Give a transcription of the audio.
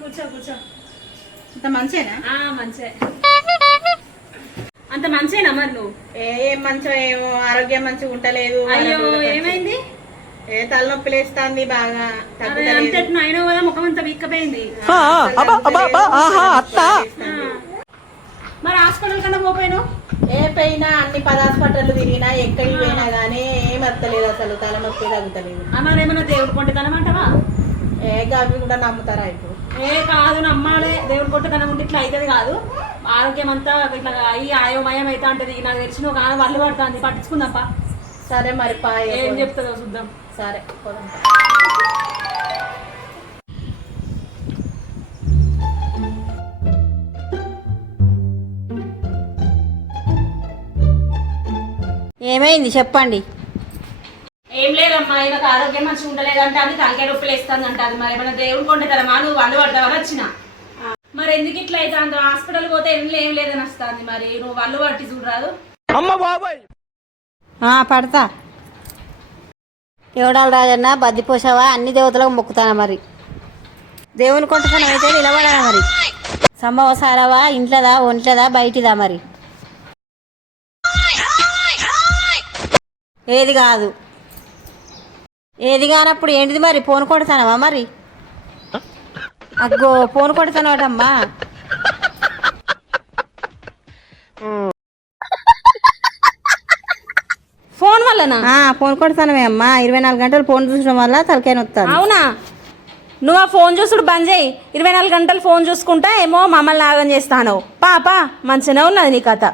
కూర్చో కూర్చో. అంత మంచేనా? ఆ, మంచే. అంత మంచేనా మరి నువ్వు? ఏ మంచో ఏమో ఆరోగ్యం మంచిగా ఉంటలేదు అయ్యో ఏమైంది? ఏ తలనొప్పి లేస్తుంది బాగా అరే తగ్గుతలేదు. అంతే అయినా కదా ముఖం అంతా వీక్కపోయింది. మరి హాస్పిటల్ కన్నా పోపోయాను ఏ పోయినా అన్ని పద హాస్పిటల్ తిరిగినా ఎక్కడికి పోయినా గానీ వస్తలేదు అసలు తలనొప్పి తగ్గుతలేదు. మరి ఏమన్నా దేవుడు కొంటదనమాటవా ఏ గవి కూడా నమ్ముతారా ఇప్పుడు? ఏ కాదు నమ్మాలే. దేవుడు కొట్టకన ఉంటే ఇట్లా అవుతుంది కాదు. ఆరోగ్యం అంతా ఇట్లా అయ్యి ఆయోమయం అవుతా ఉంటది నాకు తెలిసిన ఒక ఆమె వల్లు పడుతుంది. పట్టించుకుందాంపా. సరే మరి పా ఏ. చెప్తుందో చూద్దాం. సరే పోదాం. ఏమైంది? చెప్పండి. ఏం లేదమ్మా ఈయనకు ఆరోగ్యం మంచిగా ఉండలేదంటే అది తలకాయ నొప్పి లేస్తుంది అంటే అది మరి ఏమైనా దేవుడు కొంటదమ్మా నువ్వు వల్లు పడతావని వచ్చిన. మరి ఎందుకు ఇట్లా అవుతుంది? హాస్పిటల్ పోతే ఏం ఏం లేదని వస్తుంది మరి? నువ్వు వల్లు పట్టి చూడరాదు. ఆ, పడతా. ఎవడాలు రాజన్న? బద్దిపోసావా అన్ని దేవతలకు మొక్కుతానా మరి? దేవుని కొంటతనం అయితే నిలబడాలా మరి? సంభవ సారావా ఇంట్లోదా? ఒంట్లోదా? బయటిదా మరి? ఏది కాదు. ఏది కానప్పుడు ఏంటిది మరి? ఫోన్ కొడతానవా మరి? అగ్గో ఫోన్ కొడతానవాటమ్మా. ఫోన్ వల్లనా? ఫోన్ కొడతానమే అమ్మా. ఇరవై నాలుగు గంటలు ఫోన్ చూసడం వల్ల తలకాయ నొత్తాను అవునా? నువ్వు ఆ ఫోన్ చూసుడు బంద్ చేయి. ఇరవై నాలుగు గంటలు ఫోన్ చూసుకుంటా ఏమో మమ్మల్ని నాగం చేస్తాను పాప మంచిగానే ఉన్నది నీ కథ.